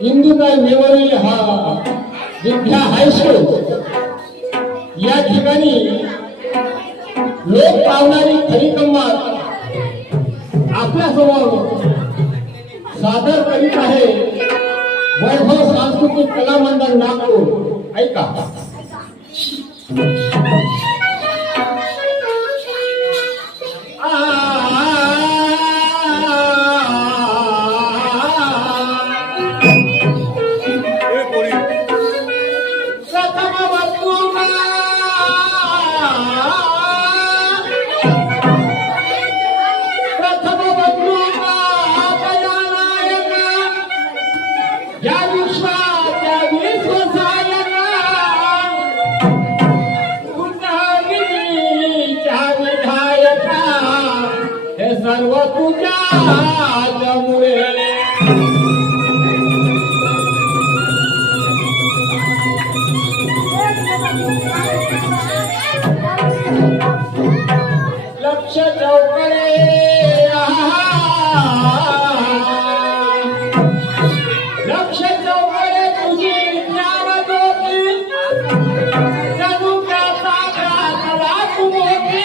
Indutai memorial विद्या high school या ठिकाणी लोक पावणारी खरी कमाल आपल्या समोर सादर करीत आहे वैभव सांस्कृतिक कला मंडळ नागपूर. ऐका. सर्व तुझ्यामुळे लक्ष चौकडे लक्ष चौकडे तुझी ज्ञानज्योती जणू त्याचा प्रार्थना तू मोठी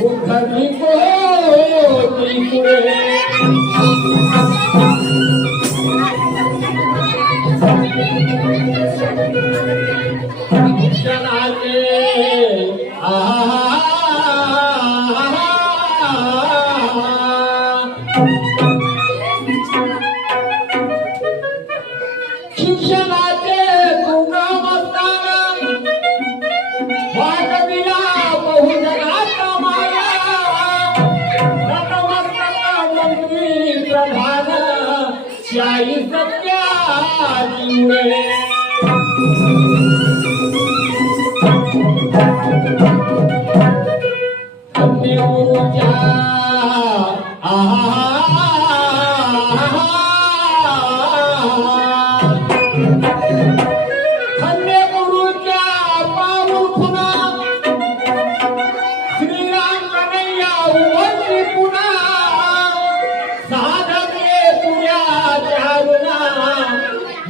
बुद्धि को शिक्षणाचे तुकाम वाट दिला बहुजनात माया मंत्री प्रधान शाही सत्यामुळे गुरुच्या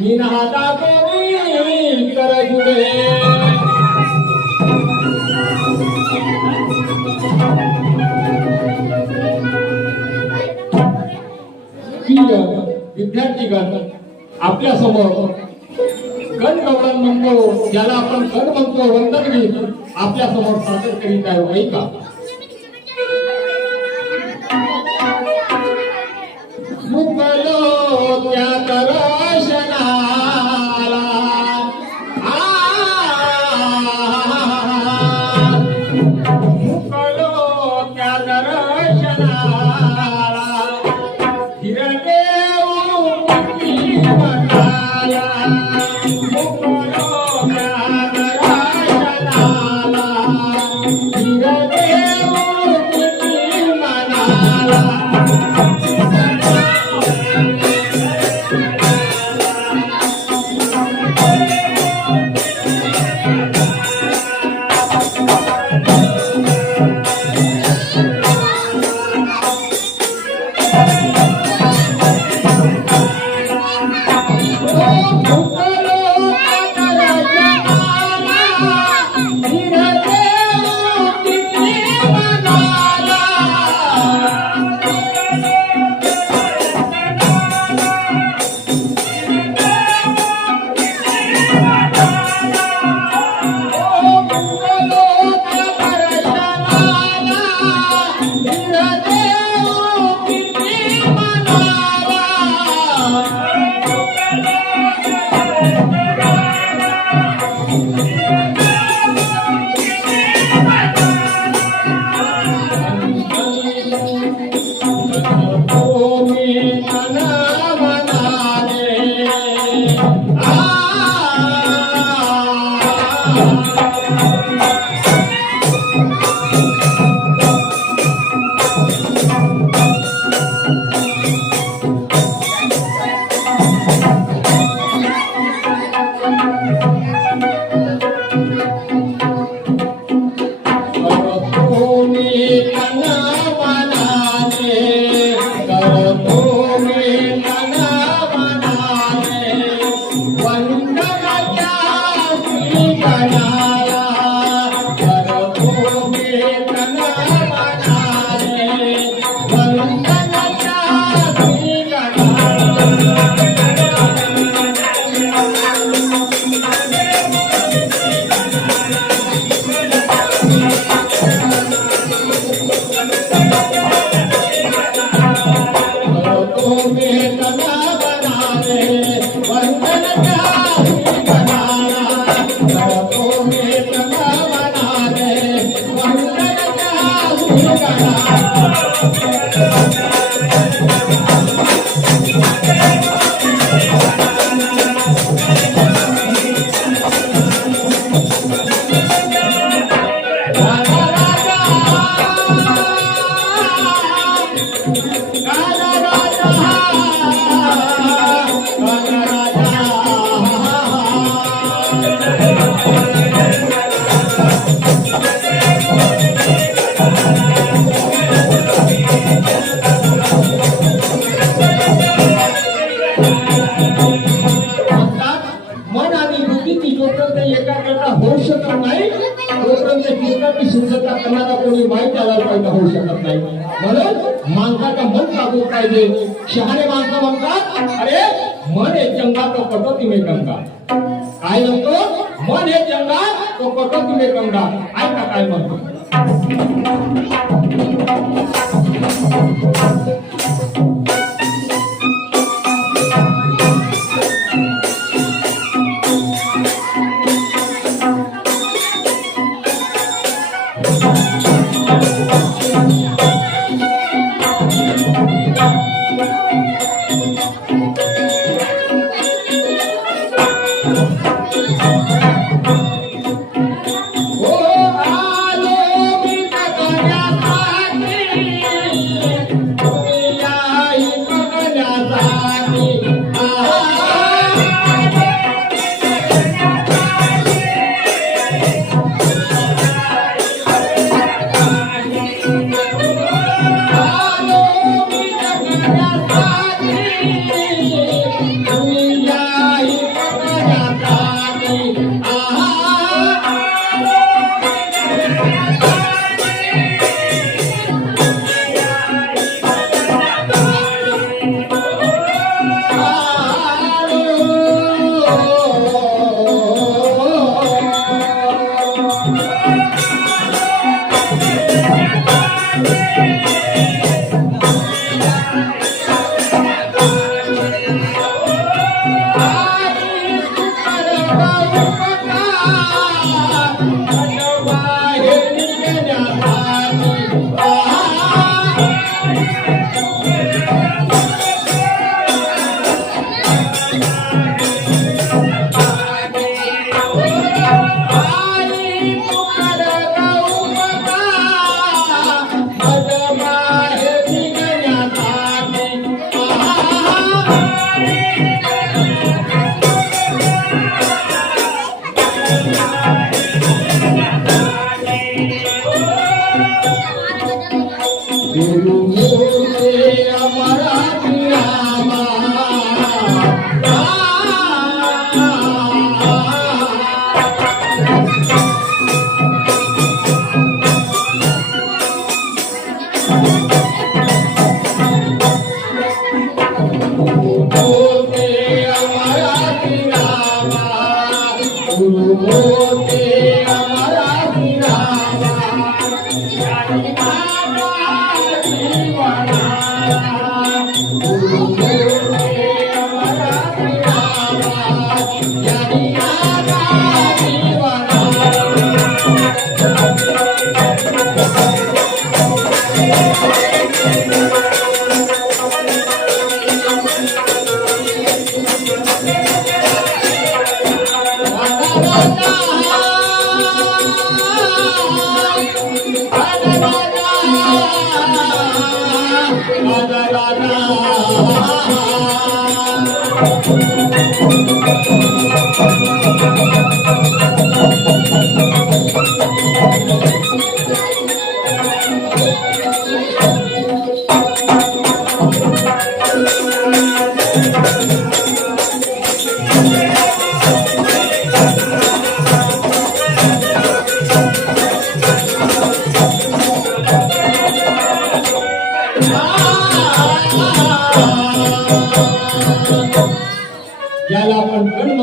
निनादा कोणी कर जुडे विद्यार्थीगण आपल्या समोर गणगवळण म्हणतो, ज्याला आपण गण म्हणतो, वंदनगीत आपल्या समोर सादर करीत आहे. ऐका. मुकलो त्या दर्शनाला मुकलो त्या दर्शनाला हिरदेव म्हणाला होऊ शकत नाही. म्हणून माणसाचं मन काबू पाहिजे. शहाणे माणसं म्हणतात अरे मन हे चंगा तो कटोती में गंगा. काय म्हणतो? मन हे चंगा तो कटोती में गंगा. ऐका काय म्हणतो.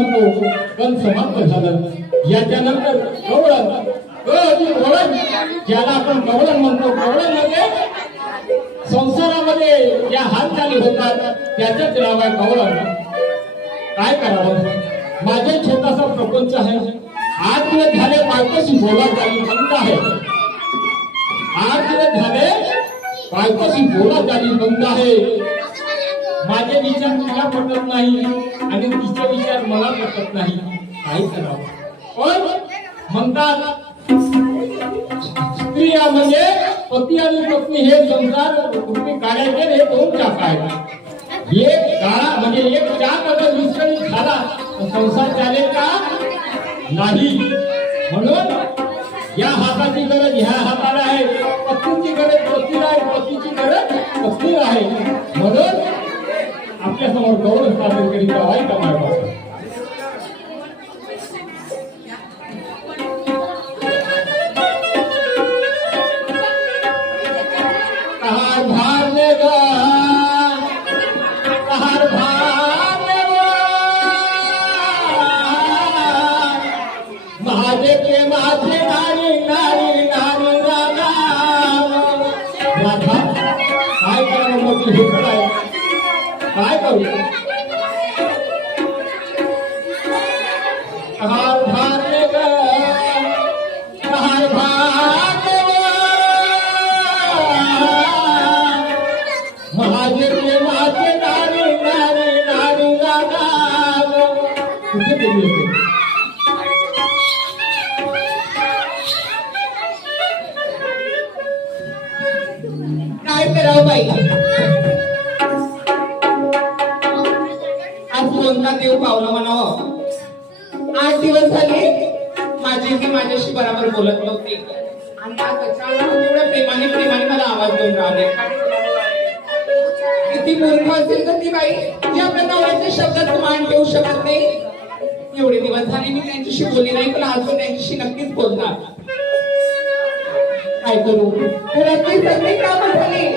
म्हणतो पण समाप्त झालं. याच्यानंतर गवळण ज्याला आपण गवळण म्हणतो. गवळण म्हणजे संसारामध्ये ज्या हालचाली होतात त्याच्याच नाव आहे गवळण. काय करावं, माझे छोटासा प्रपंच आहे. 8 दिवस झाले बायकोशी बोला चाली बंद आहे. 8 दिवस झाले बायकोशी बोला चाली बंद आहे. माझे विचार तिला पटत नाही आणि तिचे विचार मला पटत नाही. काय करावं. पण म्हणतात स्त्रिया म्हणजे पती आणि पत्नी हे संसार काढायचे हे 2 चाक आहेत. एक गाळा म्हणजे एक चाक अगर विस्कळीत झाला तर संसार चालेल का नाही. म्हणून या हाताची गरज ह्या हाताला आहे, पत्नीची गरज पतीला आहे, पतीची गरज पत्नीला आहे. म्हणून आपल्या समोर गौरव सादर करीत आहे का माय काय करू. महादेव माझे नारी नारी नारी कुठे गेली होते. काय करावं बाई. कोणता देव पावला म्हणावं. 8 दिवस झाले माझी ती माझ्याशी बरोबर बोलत नव्हती आणि आज अचानक एवढ्या प्रेमाने प्रेमाने मला आवाज देऊन राहिले. किती मूर्ख असेल तर ती बाई जी आपल्या नवऱ्याच्या शब्दात मान ठेवू शकत नाही. एवढे दिवस झाले मी त्यांच्याशी बोलली नाही पण आज मी त्यांच्याशी नक्कीच बोलणार. काय करू. घरातली सगळी कामं झाली,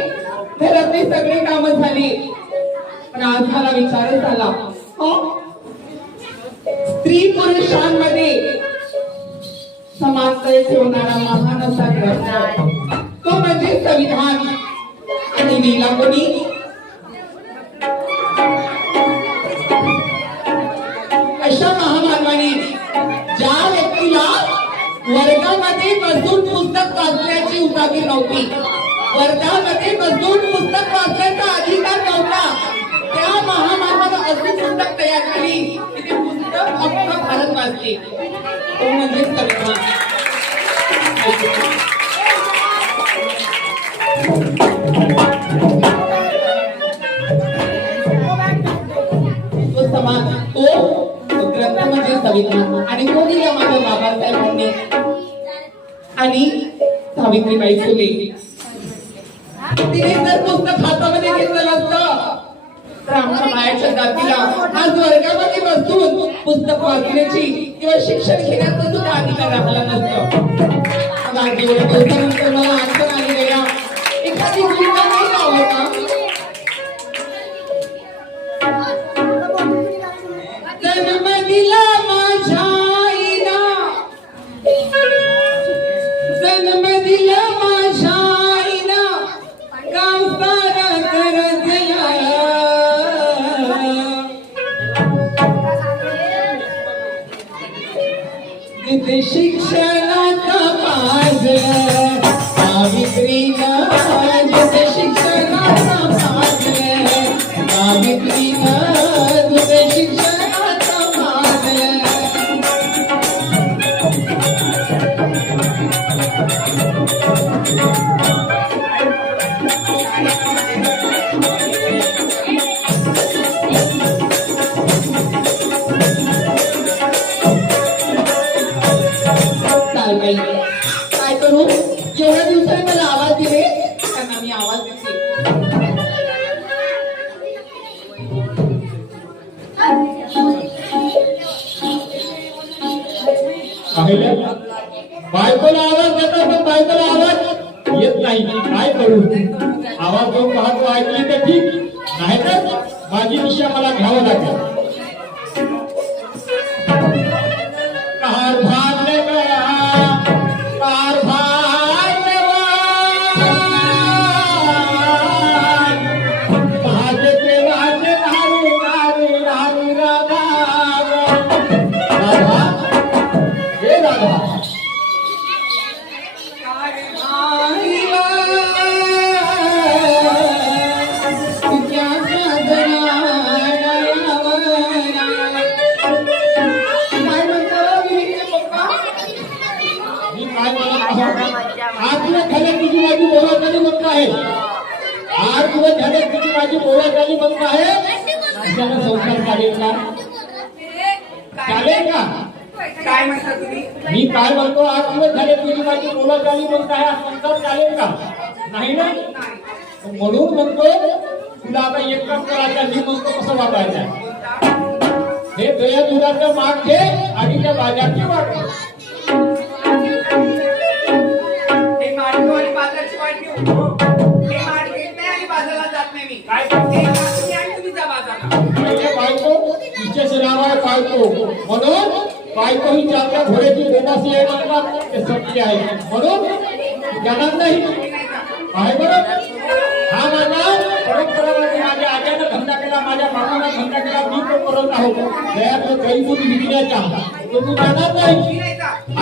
घरातली सगळी कामं झाली पण आज मला विचारच आला. स्त्री पुरुषांमध्ये समानता ठेवणारा महान असा ग्रंथ तो म्हणजे संविधान. आणि लिहिला कोणी. अशा महामानवाने ज्या व्यक्तीला वर्गामध्ये बसून पुस्तक वाचण्याची उपाधी नव्हती, वर्गामध्ये बसून पुस्तक वाचण्याचा अधिकार नव्हता, त्या महामानवानं असे पुस्तक तयार केली की ते पुस्तक अख्खा भारत वाचले. तो म्हणजे संविधान. तो समाज तो ग्रंथ म्हणजे संविधान आणि तो लिहिला माझ्या बाबासाहेबांनी आणि सावित्रीबाई फुले. तिने जर पुस्तक हातामध्ये घेतलं नसतं तर आमच्या मायाच्या जातीला आज वर्गामध्ये बसून पुस्तक वाचण्याची किंवा शिक्षण घेण्याचा सुद्धा अधिकार राहिला नसतं. आज एवढ्या दिवसानंतर मला आठवण आली गया एखादी मुलगा नाही लावलं का. जन्म दिला माझ्या आईला, जन्म दिला माझ्या आईला, गाव सारा गरजला. तिथे शिक्षणाचा पाजलं सावित्रीला, तिथे शिक्षणाचा पाजलं सावित्रीला, तिथे शिक्षणाचा पाजलं. काय करू. एवढ्या दिवसाने मला आवाज दिले त्यांना मी आवाज देते. बायकोला आवाज देतात पण बायकोला आवाज येत नाही. काय करू. आवाज देऊन पाहतो ऐकली तर ठीक, नाहीतर माझी दिशा मला घ्यावं लागेल. कारभार गया कारभार भाजे के भाजे नारी नारी नारी राधा राधा हे राधा आठ दिवस झाले तुझी माझी बोलाचाली म्हणत आहे 8 दिवस झाले तुझी माझी बोलाचाली म्हणत आहे अशाने संसार चालेल का चालेल का काय म्हणता तुम्ही मी काय म्हणतो 8 दिवस झाले तुझी माझी बोलाचाली म्हणत आहे संसार चालेल का नाही ना म्हणून म्हणतो तुला आता एक काम करायचं मी म्हणतो कसं वागायचं हे दया दुराचं माग घे आणि त्या बाजारची वाट घे. हे मार्ग आणि बाजारची वाट घेऊ हे मार्ग घेत नाही आणि बाजाराला जात नाही मी काय करते तुम्ही आणि तुम्ही जा बाजारला पहिले बायको विशेष नाव आहे बायको म्हणून बायको ही चांगल्या घोड्याची बोनासी आहे म्हणतात ते सत्य आहे म्हणून जाणार नाही आहे बरं हा माझा परंपरामध्ये माझ्या आज्यानं धंदा केला माझ्या बापानं धंदा केला मी तो करत आहोत दयाचं गरीबून विकण्याचा तो तू जाणार नाही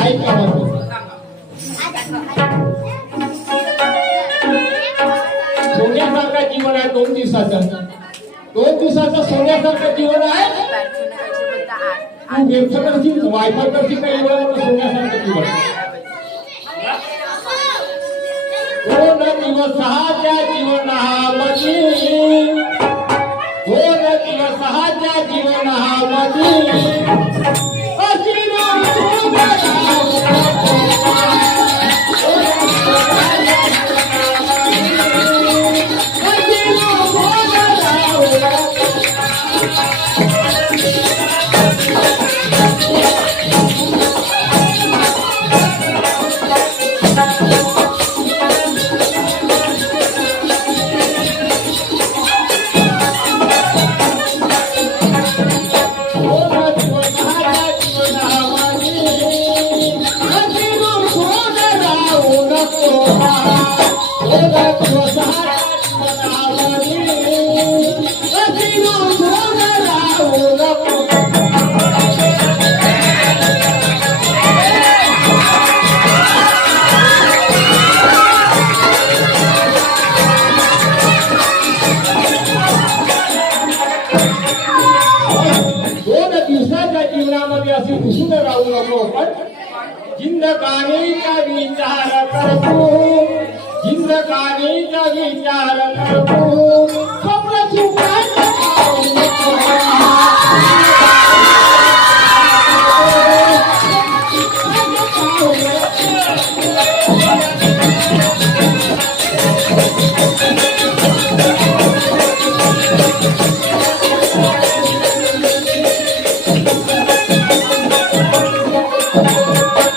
ऐक का म्हणतो सोन्यासारखं जीवन आहे 2 दिवसाचं 2 दिवसाचं सोन्यासारखं जीवन आहे तू व्यवसाय करशील वायफाय करशील का एवढं मोठं सोन्यासारखं जीवन 2 दिवसाच्या जीवनामध्ये 2 दिवसाच्या जीवनामध्ये अशी जीवनामध्ये असे घुसून राहू नको पण जिंदगानीचा विचार करतो जिंदगानीचा विचार करतो स्वप्न सुखाचं खाऊ नको.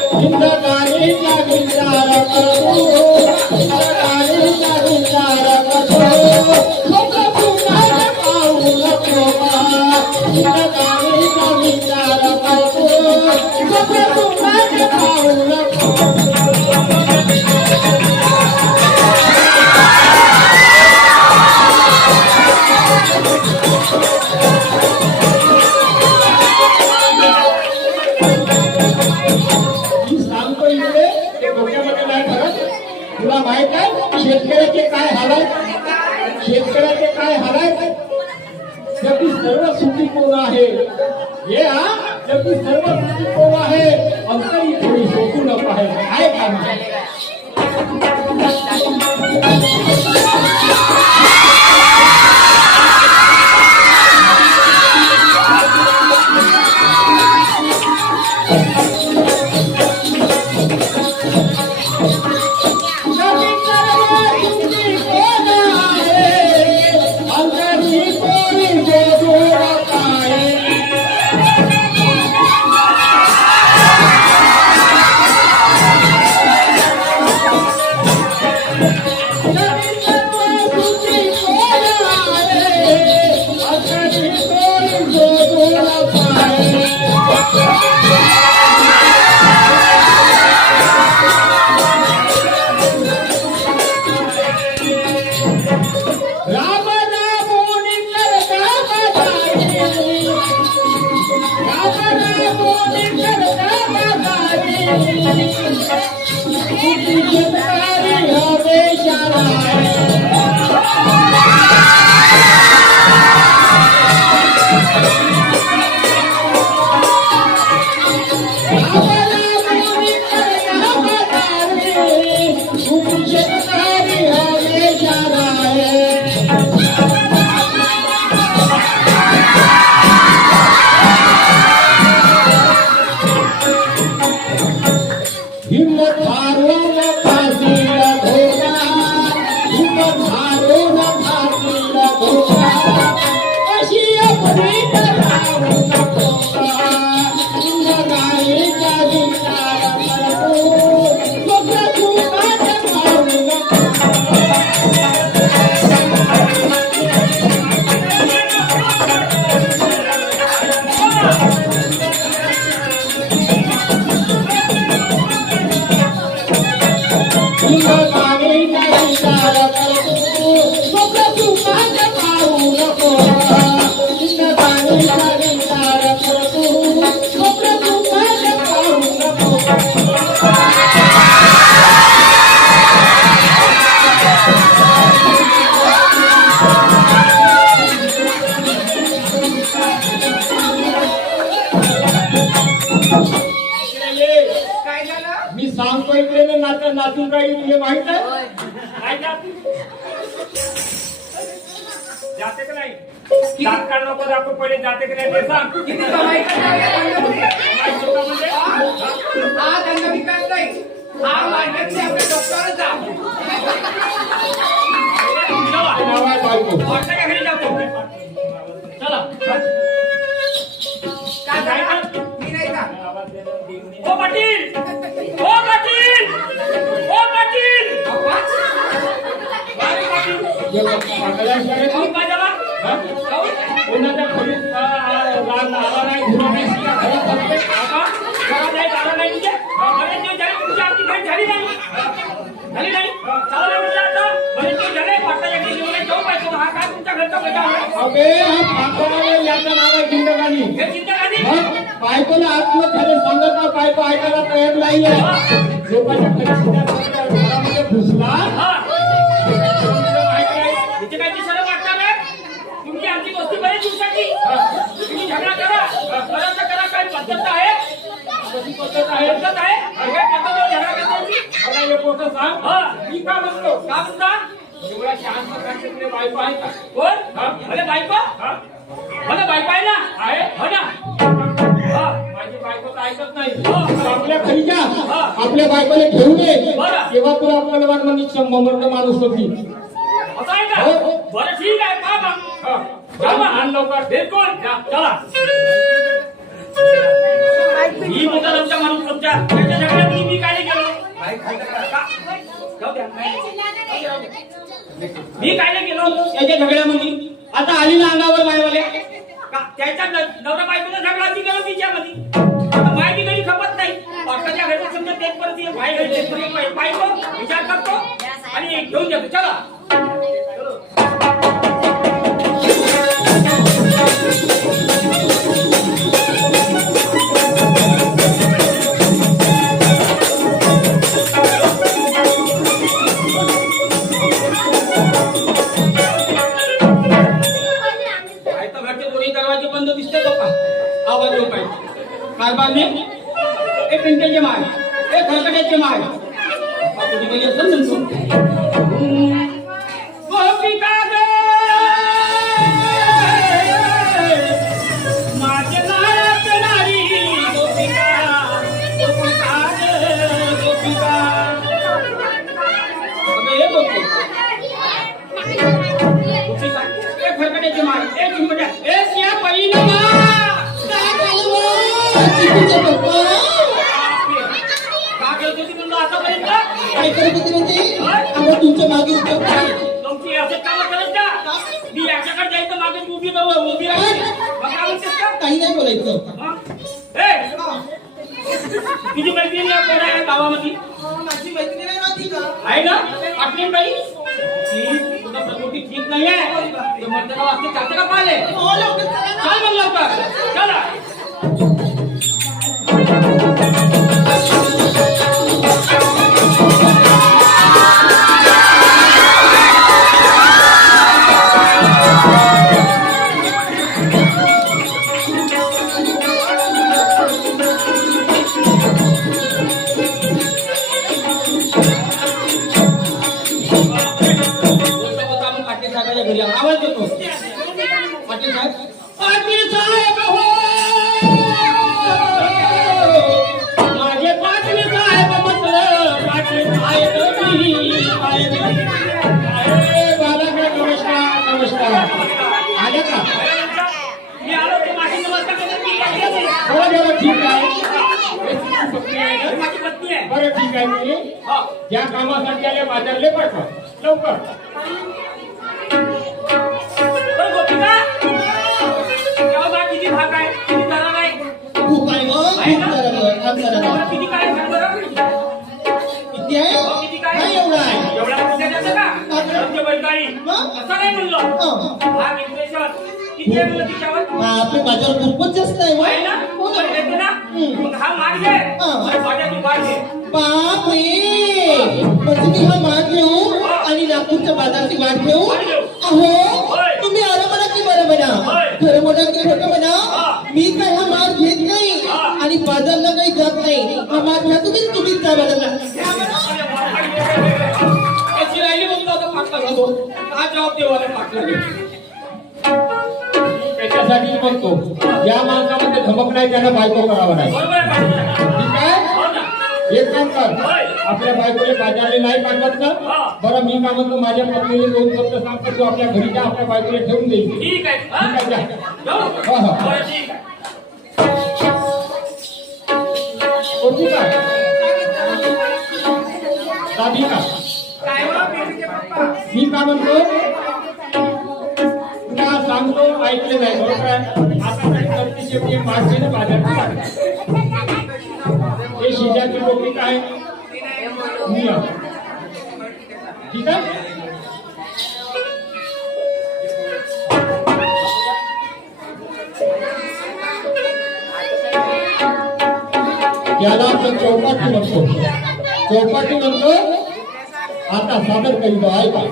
जिंदगानीचा विचार करतो जिंदगानीचा विचार करतो स्वप्न सुखाचं खाऊ नको. जिंदगानीचा विचार करतो स्वप्न सुखाचं खाऊ नको. तुला माहित आहे शेतकऱ्याचे काय हाल आहेत शेतकऱ्याचे काय हाल आहेत जगी सर्व सुखी कोण आहे हे हा जगी सर्व सुखी कोण आहे अंतरी थोडी शोधू न पाहिजे आहे का हिम्मत हारून फाशीला धोका, हिम्मत हारून फाशीला धोका, अशी आपली करावू नको का? जिंदगाईचा विचार करतो, स्वप्न सुखाचं पाहू नको. जिंदगाईचा विचार करतो, स्वप्न सुखाचं पाहू नको. जिंदगाईचा विचार करतो, स्वप्न सुखाचं पाहू नको. काय झालं? मी सांगतो इकडे ना नाचा नाचून राहील तुला माहित आहे काय जाते? जाते का नाही दात नको दाखव पहिले जाते का नाही ते सांग किती कमाई करणार या धंद्यामध्ये? काय होतं म्हणजे? हा धंदा विकास नाही. हा मार्केटचे आपले डॉक्टरच आहे. चला. नाव आहे बायको. वाटतं का घरी जातो चला काय झालं? मी नाही का? ओ पाटील ओ पाटील ओ पाटील अव्वा. बाई पाटील सगळ्या शाळेत काहून काय झाला हा? कोणाच्या खोलीत राग आला नाही, धुरा नाही, शिव्या घरात बसले. आता घरात नाही झालं नाही तुझे बरेच दिवस झाले तुमची आमची भेट झाली नाही चला नाही म्हटलं आता बरेच दिवस झाले वाटतं एकटी जेवण जाऊ पाहिजे हा काय तुमच्या घरचा बजा आहे अबे हा पापाला याचं नाव आहे जिंदगानी. हे चिंता कधी मग बायकोला आत्महत्या सांगत ना बायको ऐकायला तयार नाहीये. लोकांच्या परिस्थितीत घरामध्ये घुसला. हा इथे काय ती शरम वाटणार आहे तुमची आमची गोष्टी बरेच दिवसाची तुम्ही झगडा करा करा तर करा काय पद्धत आहे कशी पद्धत आहे? पद्धत आहे हे पद्धतीने झगडा करण्याची मला एक गोष्ट सांग. हा मी का म्हणतो का म्हणता एवढ्या शांत प्रकारचे बायको आहे का? कोण अरे बायको हा? मला बायको आहे ना आहे? हो ना हा माझी बायको तर ऐकत नाही. हो. आपल्या घरी जा. हा. आपल्या बायकोला घेऊन ये. बरं. तेव्हा तुला आपल्याला वाटलं शंभर माणूस होती. असं आहे का हो. बरं ठीक आहे पहा मग हा. जा मग. आण लवकर. बिलकुल जा, चला ही मुद्दा तुमच्या माणूस तुमच्या त्याच्या झगड्यात मी काय नाही केलं का? जाऊ द्या. मी काय नाही केलं त्याच्या झगड्यामध्ये आता आली ना अंगावर मायवाले. का त्याच्या नवरा बायकोचा झगडा ती केलं तिच्यामध्ये आता माहिती घरी खपत नाही पाटलाच्या घरचं समजा तेच परत ये भाई घरी तेच परत बायको विचार करतो आणि घेऊन जातो चला दरवाजे बंद दिसते तो का आवाज येऊ पाहिजे कारभारने एक पिंट्याचे माय एक खरकट्याचे माय कुठे गेली असेल म्हणतो गोपिका गे माझे नाराज नारी गोपिका गोपिका गे गोपिका अबे हे गोपी गोपिका एक खरकट्याचे माय एक चिंबड्या एक या परिणामा का करत होती म्हणलं आतापर्यंत काय करत होती म्हणजे? आम्ही तुमच्या मागे होतो. तुमची असे काम करत का मी याच्याकडे जायचं मागे उभी राहिली मग काय म्हणतेस का काही नाही बोलायचं. तुझी मैत्रीण कोण आहे गावामध्ये माझी मैत्रीण आहे माहिती का? आहे ना पाटलीन बाई तुझा प्रकृती ठीक नाही आहे मर्दना वाजते चालते का पाहिले हो, लवकर चला ना. चल मग लवकर चला पत्नी आहे ही ना? माझी पत्नी आहे. बरं ठीक आहे तुम्ही हा. ज्या कामासाठी आले बाजारले पाठवा लवकर. बरं, गोपिका, तेव्हा बा किती भाग आहे, किती जणांना आहे? खूप आहे मग, आहे खूप ना? बरोबर, अगदी तेव्हा बरोबर. किती काय सांग बरं? किती आहे? हो, किती काय? नाही एवढं आहे. एवढ्या पैसे द्यायचं का? म्हणजे बैलगाडी. मग? असं नाही म्हणलं. हं. हा इम्प्रेशन किती आहे म्हणलं तिच्यावर? आपल्या बाजारात खूपच जास्त आहे आहे ना? हो ना? पण देते ना? हं. मग हा मार घे. हं. आणि माझ्या तू मार घे. बापरे, म्हणजे मी हा माग घेऊ आणि नागपूरच्या बाजारची वाट घेऊ? वाट घेऊ. अहो, होय. तुम्ही अरे म्हणा की बरं म्हणा, होय. खरं म्हणा की खोटं म्हणा, हा. मी काय हा माग घेत नाही हा. आणि बाजारला काही जात नाही. हा माग घ्या तुम्हीच जा बाजारला. त्याची राहिली म्हणतो आता पाटला घालतो. हा जबाब देवाला पाटला घे. त्याच्यासाठीच म्हणतो ज्या माणसामध्ये धमक नाही त्यांना बायको करावं नाही. बरोबर आहे पाटला. ठीक आहे. हो ना. एक काम कर होय. आपल्या बायकोले बाजारले नाही पाठवत ना हा. बरं मी काय म्हणतो माझ्या पत्नीने दोन शब्द सांगतो तू आपल्या घरी जा आपल्या बायकोले ठेवून देईल. ठीक आहे. हा? ठीक आहे, जा. जाऊ? हो, हो. बरं, ठीक आहे. कोणती काय साधी का काय बरं, पेटीचे पप्पा? मी काय म्हणतो तुला सांगतो ऐकले नाही बरोबर आहे. आता काही करतीचे मी मागचे ना बाजारची हे शिजाची टोपी काय मी आहो. ठीक आहे. याला आपण चौपाटी म्हणतो. चौपाटी म्हणतो. आता सादर करीतो ऐका.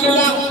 महाराज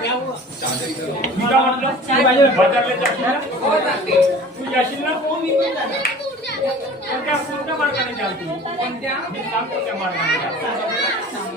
मी काय म्हटलं तू पाहिजे बाजारला जाशील ना तू जाशील ना कोणत्या मार्गाने जाल तू मी सांगतो त्या मार्गाने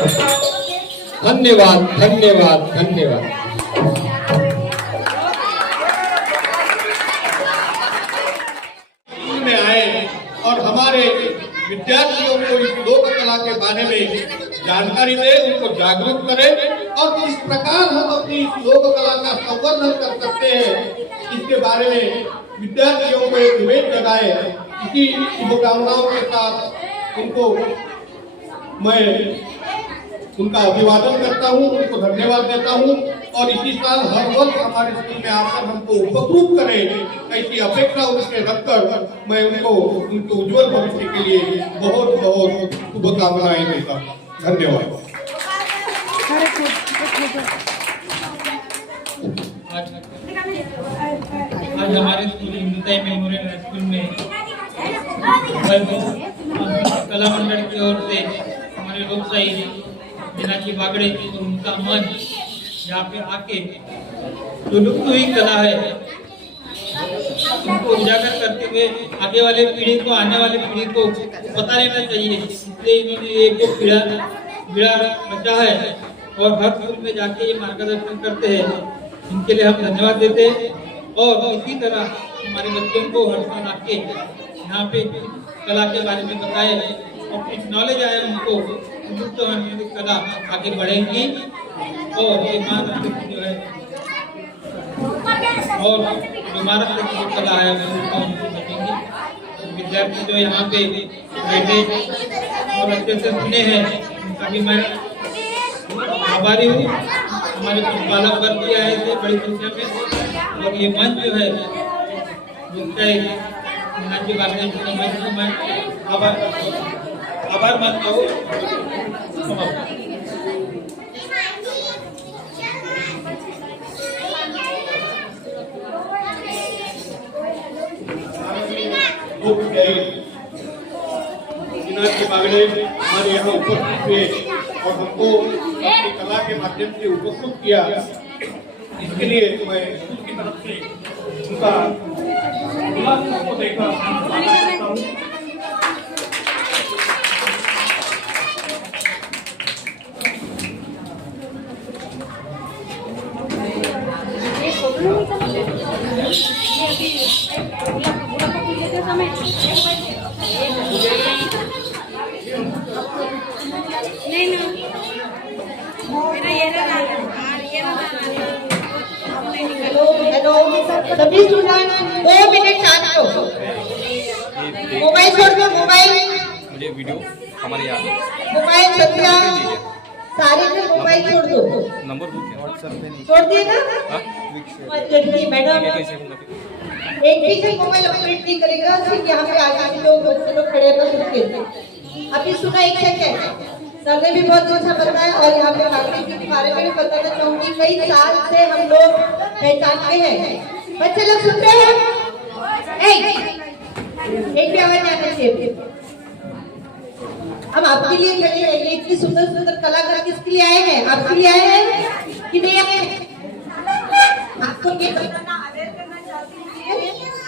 धन्यवाद धन्यवाद धन्यवाद। में आए और हमारे विद्यार्थियों को इस लोक कला के बारे में जानकारी दे, उनको जागरूक करें और किस प्रकार हम अपनी इस लोक कला का संवर्धन कर सकते हैं इसके बारे में विद्यार्थियों को एक उम्मीद जगाए। इसी शुभकामनाओं के साथ उनको मैं उनका अभिवादन करता हूँ, उनको धन्यवाद देता हूँ और इसी साल हर वर्ष हमारे स्कूल में आकर हमको उपकृत करें ऐसी अपेक्षा उनसे रखकर मैं उनको उनके उज्जवल भविष्य के लिए बहुत बहुत शुभकामनाएं देता हूँ। धन्यवाद। आज हमारे स्कूल हिंदुताई मेमोरियल हाई स्कूल में कला मंडल की ओर से हमारे लोकशाही मीनाक्षी बागड़े और उनका मन यहाँ पे आके जो लुप्त हुई कला है उनको उजागर करते हुए आगे वाले पीढ़ी को, आने वाले पीढ़ी को बता लेना चाहिए। इसलिए इन्होंने ये जो पीड़ा रचा है और हर स्कूल में जाके ये मार्गदर्शन करते हैं, इनके लिए हम धन्यवाद देते हैं। और इसी तरह हमारे बच्चों को हर साल आके यहाँ पे कला के बारे में बताए और कुछ नॉलेज आए उनको, लुप्त होने की कला आगे बढ़ेगी और ये महाराष्ट्र की जो है और जो महाराष्ट्र की कला है उनको बचेंगी। विद्यार्थी जो यहाँ पे बैठे और अच्छे से सुने हैं उनका भी मैं आभारी हूँ। हमारे कुछ बालक वर्ग भी आए थे बड़ी संख्या में और ये मंच जो है मीनाक्षी बागड़े के मंच को मैं आभार मानता हूँ। मीनाक्षी बागड़े हमारे यहाँ उपस्थित हुए और हमको अपनी कला के माध्यम से उपकृत किया, इसके लिए मैं स्कूल की तरफ से उनका को देखा हूँ। हेलो सभी स्टूडेंट 2 मिनट शांत हो। मोबाइल छोड़ दो, मोबाइल मुझे वीडियो हमारे यहाँ मोबाइल सत्या सारे में मोबाइल छोड़ दो। नंबर बुक है व्हाट्सएप पे छोड़ दिए ना? हाँ जल्दी मैडम कैसे होगा? एक भी से मोबाइल ऑपरेट नहीं करेगा। सिर्फ यहाँ पे आगे के लोग बच्चे लोग खड़े हैं बस उसके। अभी सुना एक सेकंड, सर ने भी बहुत अच्छा बताया और यहाँ पे बागड़े के बारे में भी बताना चाहूंगी। कई साल से हम लोग पहचानते हैं, बच्चे लोग सुन रहे हैं? एक भी आवाज आना चाहिए। हम आपके लिए खड़े हैं, ये इतनी सुंदर सुंदर कलाकार किसके लिए आए हैं? आपके लिए आए हैं कि नहीं आए हैं? आपको ये बताना अवेयर करना चाहती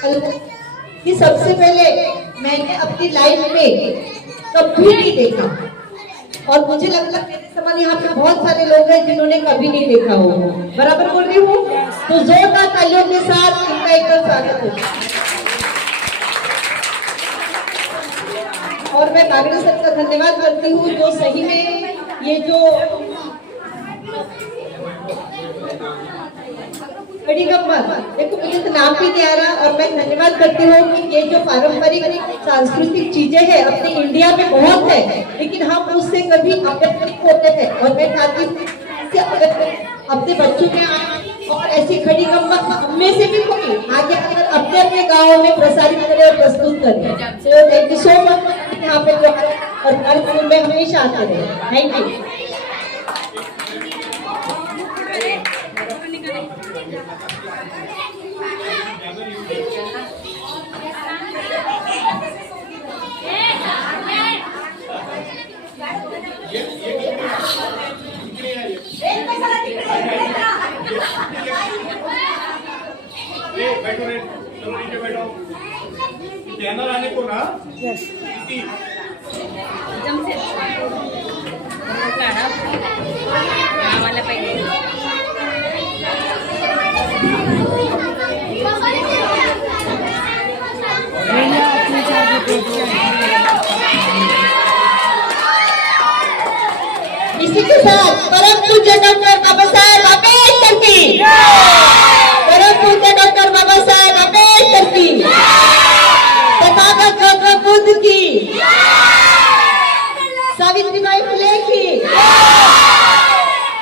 हूँ कि सबसे पहले मैंने अपनी लाइफ में कभी नहीं देखा और मुझे लगता है मेरे समान यहाँ पे बहुत सारे लोग हैं जिन्होंने कभी नहीं देखा हो। बराबर बोल रही हूँ? तो जोरदार तालियों के साथ इनका एक बार स्वागत हो। और मैं बागड़े सर का धन्यवाद करती हूँ जो सही में ये जो बड़ी गम्मत, देखो मुझे तो नाम भी नहीं आ रहा और मैं धन्यवाद करती हूँ कि ये जो पारंपरिक सांस्कृतिक चीजें हैं अपने इंडिया में बहुत है, लेकिन हम उससे कभी अवगत होते हैं और मैं चाहती हूँ अपने बच्चों में आए और ऐसी खड़ी गम्मत हमें से भी कोई आगे अगर अपने अपने गाँव में प्रसारित करे और प्रस्तुत करे। तो थैंक यू सो मच यहाँ पे जो और कार्यक्रम में हमेशा आते रहे। Thank you. बैठो रे, तुम नीचे बैठो। चैनल आने को ना इसी के साथ परम पूज्य डॉक्टर बाबा साहेब अम्बेडकर की, परम पूज्य डॉक्टर बाबा साहेब अम्बेडकर की, तथागत गौतम बुद्ध की, सावित्रीबाई फुले की।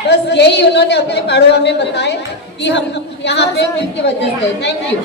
बस यही उन्होंने अपने पाड़वा में बताए कि हम यहाँ पे किसकी वजह से। Thank you.